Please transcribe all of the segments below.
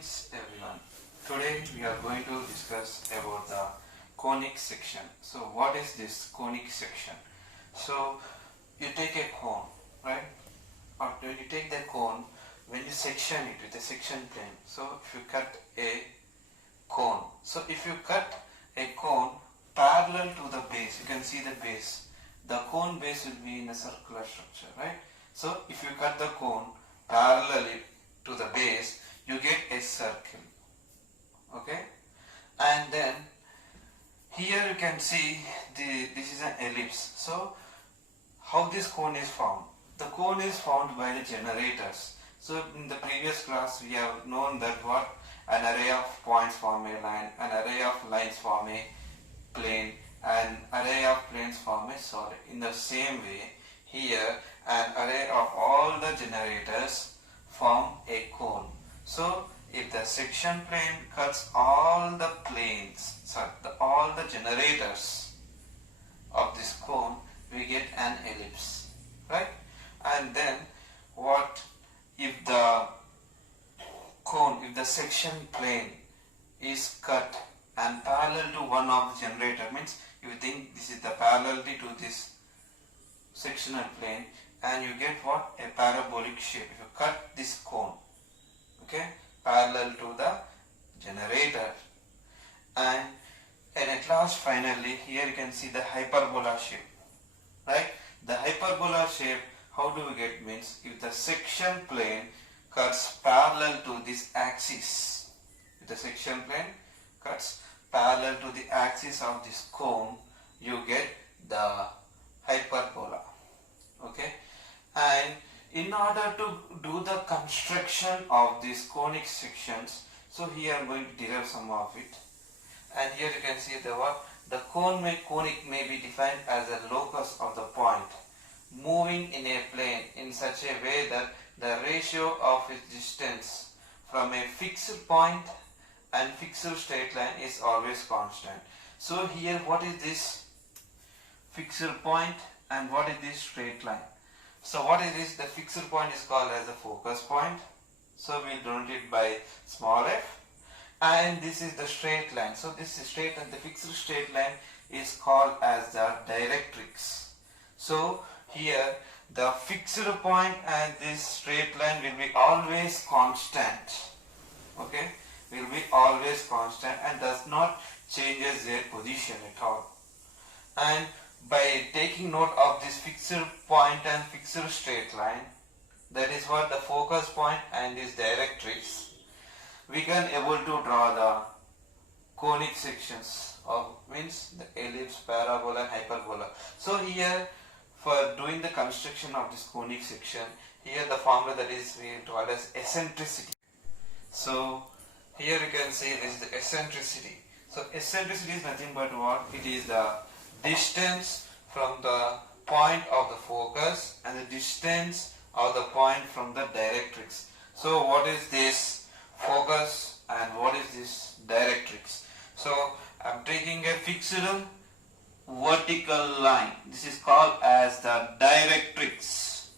Greetings everyone. Today we are going to discuss about the conic section. So what is this conic section? So you take a cone, right? Or when you take the cone, when you section it with a section plane. So if you cut a cone, so if you cut a cone parallel to the base, you can see the base. The cone base will be in a circular structure, right? So if you cut the cone parallelly to the base, you get a circle, okay? And then here you can see this is an ellipse. So how this cone is formed? The cone is formed by the generators. So in the previous class we have known that what an array of points form a line, an array of lines form a plane, an array of planes form a solid. In the same way, here an array of all the generators form a cone. So if the section plane cuts all the planes, all the generators of this cone, we get an ellipse, right? And then what if the cone, if the section plane is cut and parallel to one of the generator, means you think this is the parallelity to this sectional plane, and you get what? A parabolic shape. If you cut this cone, okay, parallel to the generator, and at last finally here you can see the hyperbola shape, right? The hyperbola shape, how do we get? Means if the section plane cuts parallel to this axis, if the section plane cuts parallel to the axis of this cone, you get the hyperbola, okay? And in order to do the construction of these conic sections, so here I am going to derive some of it, and here you can see the conic may be defined as a locus of the point moving in a plane in such a way that the ratio of its distance from a fixed point and fixed straight line is always constant. So here what is this fixed point and what is this straight line? So what is this? The fixed point is called as a focus point. So we will denote it by small f. And this is the straight line. So this is straight, and the fixed straight line is called as the directrix. So here the fixed point and this straight line will be always constant. Okay, will be always constant and does not changes their position at all. And by taking note of this fixed point and fixed straight line, that is what the focus point and this directrix, we can able to draw the conic sections of, means the ellipse, parabola, hyperbola. So here for doing the construction of this conic section, here the formula that is we call as eccentricity. So here you can see this is the eccentricity. So eccentricity is nothing but what? It is the distance from the point of the focus and the distance of the point from the directrix. So what is this focus and what is this directrix? So I am taking a fixed vertical line. This is called as the directrix.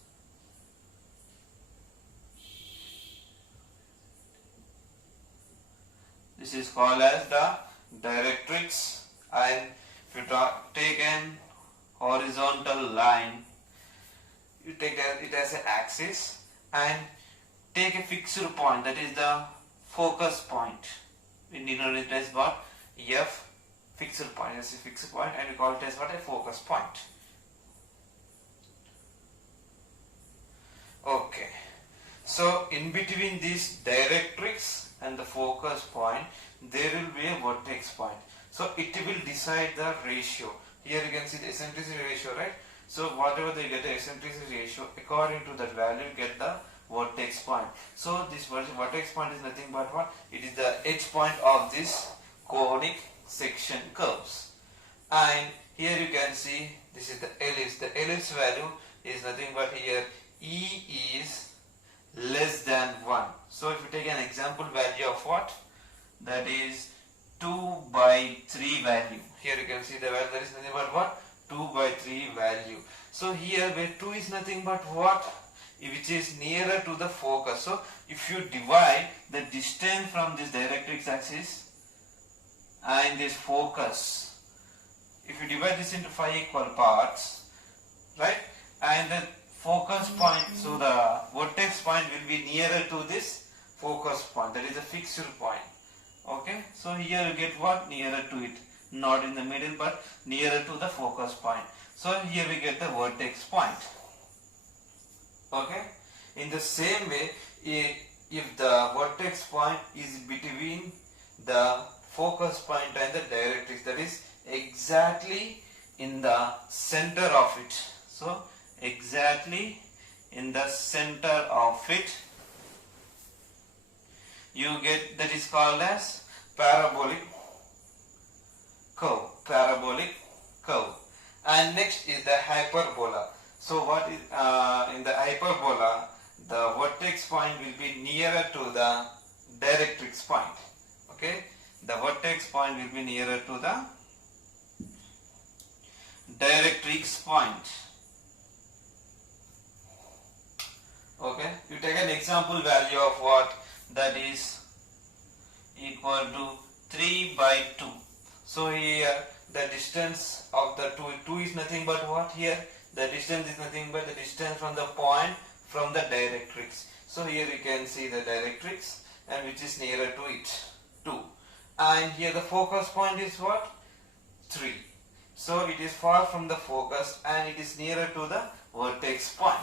This is called as the directrix, and if you take an horizontal line, you take it as an axis and take a fixed point, that is the focus point. We denote it as what? F, fixed point. That's a fixed point, and we call it as what? A focus point. Okay. So in between this directrix and the focus point, there will be a vertex point. So it will decide the ratio. Here you can see the eccentricity ratio, right? So whatever they get the eccentricity ratio, according to that value, you get the vertex point. So this vertex point is nothing but what? It is the edge point of this conic section curves. And here you can see this is the ellipse. The ellipse value is nothing but here E is less than 1. So if you take an example value of what? That is 2/3 value. Here you can see the value, that is nothing but what? 2/3 value. So here where 2 is nothing but what? which is nearer to the focus. So if you divide the distance from this directrix axis and this focus, if you divide this into 5 equal parts, right, and the focus point, so the vertex point will be nearer to this focus point, that is a fixed point. Okay, so here you get what? Nearer to it, not in the middle but nearer to the focus point. So here we get the vertex point. Okay, in the same way, if the vertex point is between the focus point and the directrix, that is exactly in the center of it. So exactly in the center of it, you get, that is called as parabolic curve. Parabolic curve. And next is the hyperbola. So what is in the hyperbola, the vertex point will be nearer to the directrix point. Okay, the vertex point will be nearer to the directrix point. Okay, you take an example value of what? That is equal to 3 by 2. So here the distance of the 2 is nothing but what? Here the distance is nothing but the distance from the point from the directrix. So here you can see the directrix, and which is nearer to it, 2. And here the focus point is what? 3. So it is far from the focus and it is nearer to the vertex point.